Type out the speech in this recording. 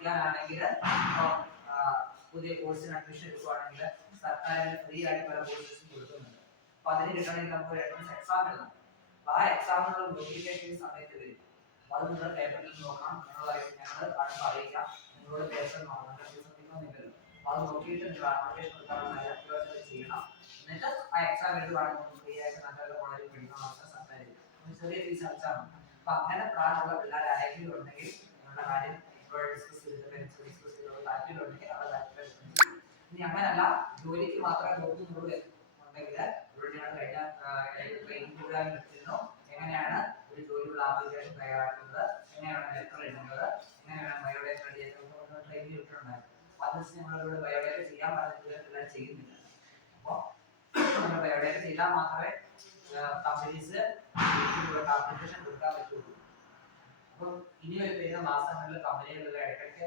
പഠിക്കാനാണെങ്കിൽ പുതിയ കോഴ്സിന് അഡ്മിഷൻ എടുക്കുവാണെങ്കിൽ സർക്കാരിന് ഫ്രീ ആയിട്ട് പല കോഴ്സസും കൊടുക്കുന്നുണ്ട്. അപ്പോൾ അതിന് കിട്ടണമെങ്കിൽ നമുക്ക് ഒരു എൻട്രൻസ് എക്സാം എഴുതണം. അപ്പോൾ ആ എക്സാമിനുള്ള നോട്ടിഫിക്കേഷൻ സമയത്ത് വരും. അപ്പോൾ അത് നിങ്ങൾ പേപ്പറിൽ നോക്കണം. ഞങ്ങൾ കാണുമ്പോൾ അറിയിക്കാം. നിങ്ങളോട് പേപ്പർ നോക്കണം, ശ്രദ്ധിക്കണമെന്നില്ലല്ലോ. അപ്പോൾ അത് നോക്കിയിട്ട് നിങ്ങൾ ആപ്ലിക്കേഷൻ കൊടുക്കാനുള്ള അത്യാവശ്യം ചെയ്യണം. എന്നിട്ട് ആ എക്സാം എഴുതുവാണെങ്കിൽ ഫ്രീ ആയിട്ട് നല്ല കോളേജിൽ പഠിക്കണം അവസ്ഥ സർക്കാർ ചെറിയ ഫീസ് അടച്ചാൽ മതി. അപ്പോൾ അങ്ങനെ പ്രായമുള്ള പിള്ളേർ ആരെങ്കിലും ഉണ്ടെങ്കിൽ നിങ്ങളുടെ കാര്യം ഇപ്പോൾ ഡിസ്കസ് ചെയ്തിട്ട് താല്പര്യമുണ്ടെങ്കിൽ അവരുടെ താല്പര്യം. ഇനി അങ്ങനല്ല ജോലിക്ക് മാത്രമേ നോക്കുന്നുള്ളൂ ഉണ്ടെങ്കിൽ ഇവിടെ ഞാൻ കഴിഞ്ഞ ട്രെയിനിങ് പ്രോഗ്രാമിൽ എടുത്തിരുന്നു. എങ്ങനെയാണ് ഒരു ജോലിയുള്ള ആപ്ലിക്കേഷൻ തയ്യാറാക്കുന്നത്, എങ്ങനെയാണ് ലെറ്റർ എഴുതുന്നത്, എങ്ങനെയാണ് ബയോഡേറ്റ റെഡിയാക്കുന്നത് ട്രെയിനിങ് ഇട്ടിട്ടുണ്ടായിരുന്നു. അപ്പോൾ അത് ഞങ്ങളിവിടെ ബയോഡേറ്റ ചെയ്യാൻ പറഞ്ഞിട്ട് ചെയ്യുന്നില്ല. അപ്പോൾ നമ്മൾ ബയോഡേറ്റ ചെയ്താൽ മാത്രമേ കമ്പനീസ് ആപ്ലിക്കേഷൻ കൊടുക്കാൻ പറ്റുള്ളൂ. അപ്പോൾ ഇനി വരുന്ന മാസങ്ങളിൽ കമ്പനികളിൽ ഇടയ്ക്കൊക്കെ